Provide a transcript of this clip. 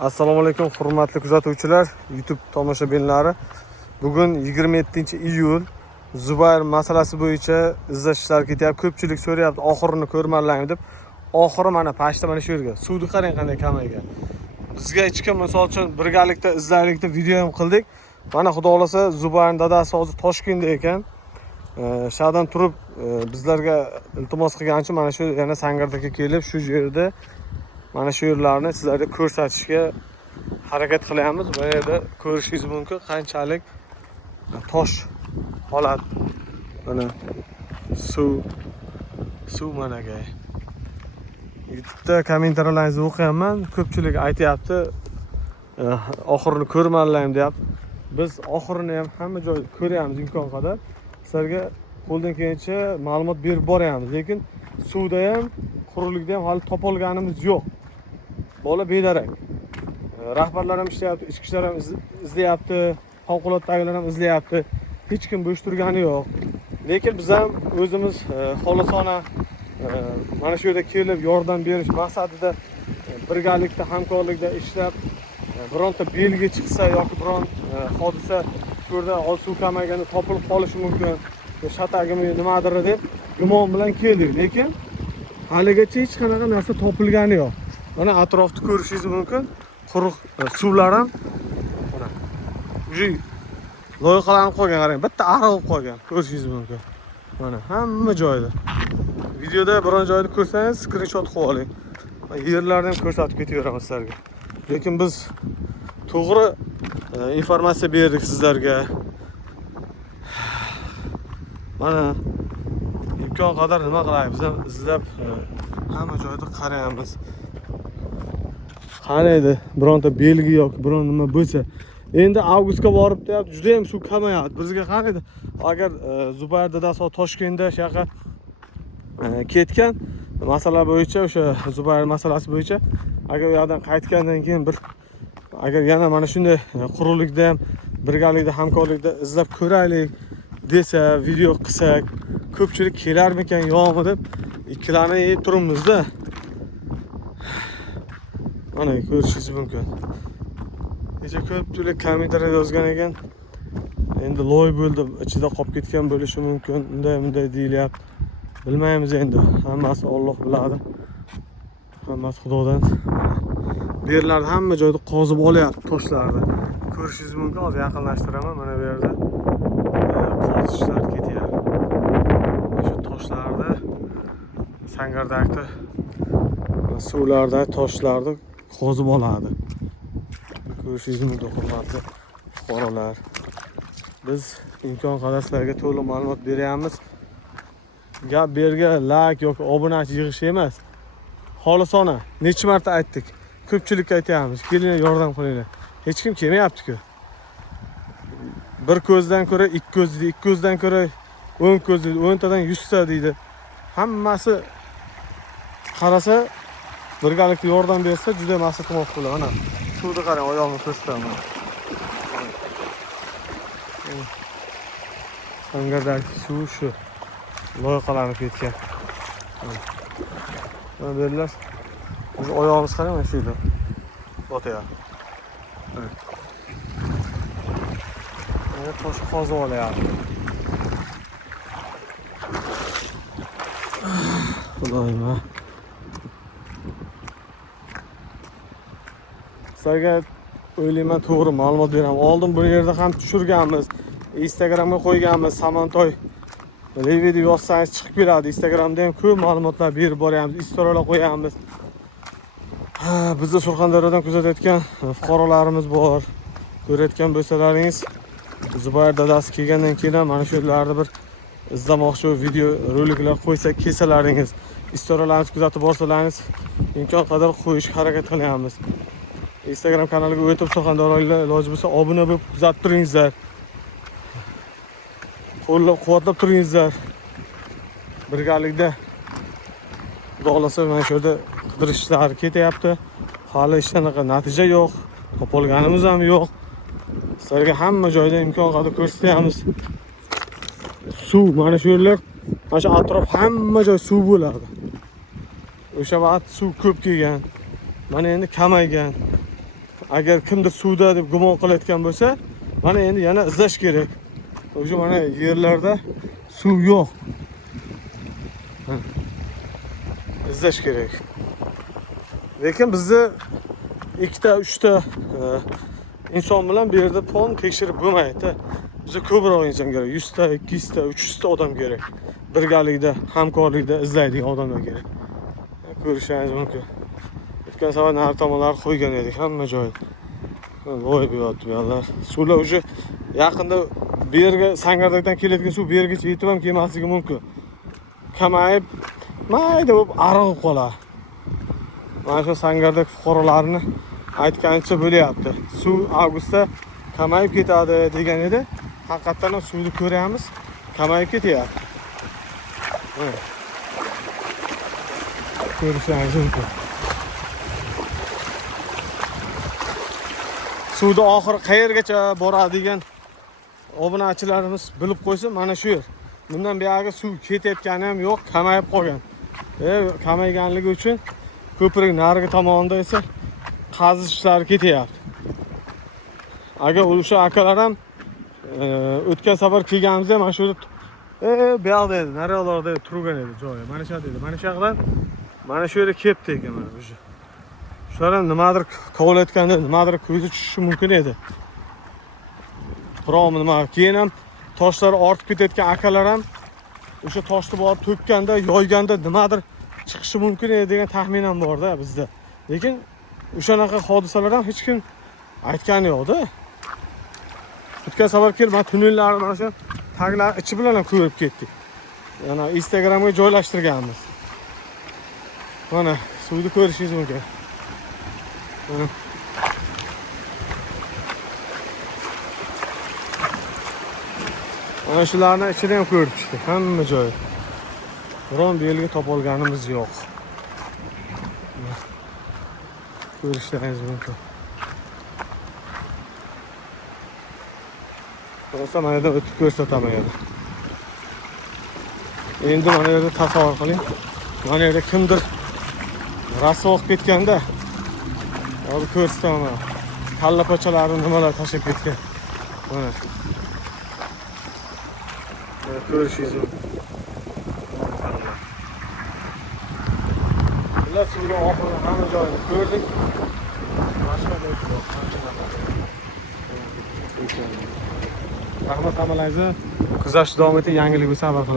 Assalomu alaykum hurmatli kuzatuvchilar, YouTube tomoshabinlari. Bugun 27-iyul Zubayr masalasi bo'yicha izlash ishlari ketyapti. Ko'pchilik so'rayapti, oxirini ko'rmanlang deb. Oxiri mana pashta mana shu yerga. Suvni qarang qanday kamaygan. Bizga hech kim misol uchun birgalikda izlaylik deb video ham qildik. Mana xudo xolasa Zubayrning dadasi hozir Toshkentda ekan. Shadan turib bizlarga iltimos qilgancha mana shu yana Sangardaga kelib shu yerda mana shu yerlarni sizlarga ko'rsatishga harakat qilyapmiz. Bu yerda ko'rishingiz mumkin qanchalik tosh holat. Mana suv managa. YouTube'da kommentariyalarni o'qiyapman. Ko'pchilik aytayapti, oxirini ko'rmanlang deyapti. Biz oxirini ham hamma joyda ko'ryapmiz imkon qadar. Sizlarga qo'ldan kelgancha ma'lumot berib boryapmiz, lekin suvda ham, quruqlikda ham hali topolganimiz yo'q. Bola bedarak. Rahbarlar ham ishlayapti, ichki ishlar ham izlayapti, favquloddagilar ham izlayapti. Hech kim bo'sh turgani yo'q. Lekin biz ham o'zimiz xolisona mana shu yerda kelib yordam berish maqsadida birgalikda, hamkorlikda ishlab bironta belgi chiqsa yoki biron hodisa ko'rda suv kamayganda topilib qolishi mumkin, shatagimi nimadir deb gumon bilan keldik. Lekin haligacha hech qanaqa narsa topilgani yo'q. Mana atrofni ko'rishingiz mumkin. Quruq suvlar ham mana uji loyihalanib qolgan, qarang, bitta ariq bo'lib qolgan. Ko'rishingiz mumkin. Mana hamma joyda. Videoda biron joyda ko'rsangiz, screenshot qilib oling. Yerlarni ham ko'rsatib ketaveramiz sizlarga. Lekin biz to'g'ri informatsiya berdik sizlarga. Mana imkon qadar nima qilaymiz? Biz ham izlab hamma joyda qaraymiz. Qaraydi, bironta belgi yoki biron nima bo'lsa. Endi avgustga borib deyapti, juda ham suv kamayadi. Bizga qaraydi. Agar Zubayr dadasi Toshkentda shu yoqqa ketgan masala bo'yicha, o'sha Zubayr masalasi bo'yicha, agar u yerdan qaytgandan keyin agar yana mana shunday quruqlikda ham birgalikda, hamkorlikda izlab ko'raylik desa, video qilsak, ko'pchilik kelarmikan yo'qmi deb ikkilanib turibmiz-da. Mana ko'rishingiz mumkin. Kecha ko'pchilik kommentariyada yozgan ekan. Endi loy bo'ldi, ichida qolib ketgan bo'lishi mumkin. Bunday deyilyapti. Bilmaymiz endi. Hammasi Alloh biladi. Hammasi Xudodan. Bu yerlarda hamma joyda qozib olyapti toshlarni. Ko'rishingiz mumkin. Hozir yaqinlashtiraman. Mana bu yerda qozishlar ketyapti. Shu toshlarni Sangardagi suvlarda toshlarni qozib oladi. Ko'rishingiz mumkin hurmatli fuqarolar. Biz imkon qadar sizlarga to'liq ma'lumot beryapmiz. Gap berga like yoki obunachi yig'ish emas. Xolisona necha marta aytdik. Ko'pchilikka aytamiz, kelinglar yordam qilinglar. Hech kim kelmayapti-ku. Bir ko'zdan ko'ra ikki ko'z deydi, ikki ko'zdan ko'ra 10 ko'z deydi, 10 tadan 100 ta deydi. Hammasi qarasa, birgalikda yordam bersa juda maqsad qilmoq bo'ladi. Mana suvni qarang, oyog'imni ko'rsataman. Sangardagi suv shu loyihalanib ketgan. Mana bu yerlar o'sha oyog'imiz qarang, mana shu yerda botyapti. Mana tosh qozib olyapti. Xudoyim. Sizlarga o'ylayman to'g'ri ma'lumot beraman. Oldin bu yerda ham tushirganmiz. Instagramga qo'yganmiz. Samontoy review deb yozsangiz chiqib keladi. Instagramda ham ko'p ma'lumotlar berib boryapmiz. Istoriyalar qo'yamiz. Bizni Surxondaryodan kuzatayotgan fuqarolarimiz bor. Ko'rayotgan bo'lsalaringiz, Zubayr dadasi kelgandan keyin mana shu yerlarda bir izlamoqchi video roliklar qo'ysak kesalaringiz, istoriyalarni kuzatib borsalaringiz, imkon qadar qo'yishga harakat qilyapmiz. Instagram kanaliga o'tib surxondaryoliklar iloji bo'lsa obuna bo'lib kuzatib turingizlar. Qo'llab-quvvatlab turingizlar. Birgalikda Xudo xolasa mana shu yerda qidirish ishlari ketyapti. Hali hech qanaqa natija yo'q, topolganimiz ham yo'q. Sizlarga hamma joyda imkon qadar ko'rsatyapmiz. Suv, mana shu yerlar, mana shu atrof hamma joy suv bo'ladi. O'sha vaqt suv ko'p kelgan. Mana endi kamaygan. agar kimdir suvda deb gumon qilayotgan bo'lsa, mana endi yana izlash kerak. O'sha mana yerlarda suv yo'q. İzlash kerak. Lekin bizni 2-3 inson bilan bu yerda pon tekshirib bo'lmaydi. Bizga ko'proq inson kerak. 100 ta, 200 ta, 300 ta odam kerak. Birgalikda, hamkorlikda izlaydigan odamlar kerak. Ko'rishingiz mumkin. O'tgan safar nar tomonlar qo'ygan edik hamma joy. Voy bo'yapti bular. Suvlar o'sha yaqinda bu yerga Sangardakdan keladigan suv bu yergacha yetib ham kelmasligi mumkin. Kamayib, mayda bo'lib ariq qoladi. Mana shu Sangardak fuqarolarini aytganicha bo'lyapti. Suv avgustda kamayib ketadi degan edi. Haqiqatan ham suvni ko'ramiz, kamayib ketyapti. Ko'rishingiz mumkin. Suvni oxiri qayergacha boradi degan obunachilarimiz bilib qo'ysa, mana shu yer. Bundan buyog'iga suv ketayotgani ham yo'q, kamayib qolgan. Kamayganligi uchun ko'prik narigi tomonda esa qazish ishlari ketyapti. Agar o'sha akalar ham o'tgan safar kelganimizda mana shu bu yoqda edi, nariyoqlarda turgan edi joyi. Mana shu yerda edi. Mana shu yoqdan mana shu yerga kelibdi ekan mana o'sha. Shular ham nimadir kovlayotganda, nimadir ko'zi tushishi mumkin edi. Biroq nima, keyin ham toshlar ortib ketayotgan akalar ham o'sha toshni borib to'kkanda, yoyganda nimadir chiqishi mumkin edi degan taxmin ham bor-da bizda. Lekin o'shanaqa hodisalar ham hech kim aytgani yo'q-da. O'tgan safar kelib, men tunnellarni mana shu taglar ichi bilan ham ko'rib ketdik. Yana Instagramga joylashtirganmiz. Mana suvni ko'rishingiz mumkin. Mana shularni ichida ham ko'rib chiqdik, hamma joy. Biron belgi topa olganimiz yo'q. Ko'rishingiz mumkin. Bo'lsa mana yerda o'tib ko'rsataman yana. Endi mana yerda tasavvur qiling. Mana yerda kimdir rasvo olib ketganda, hozir ko'rsataman. Kallapachalarini nimalar tashib ketgan. Mana. Ko'rishingiz mumkin. Bular suvga oxirida hamma joyini ko'rdik. Boshqa joy yo'q. Rahmat hamalaringizni kuzatish davom eting, yangilik bo'lsa xabar qilamiz.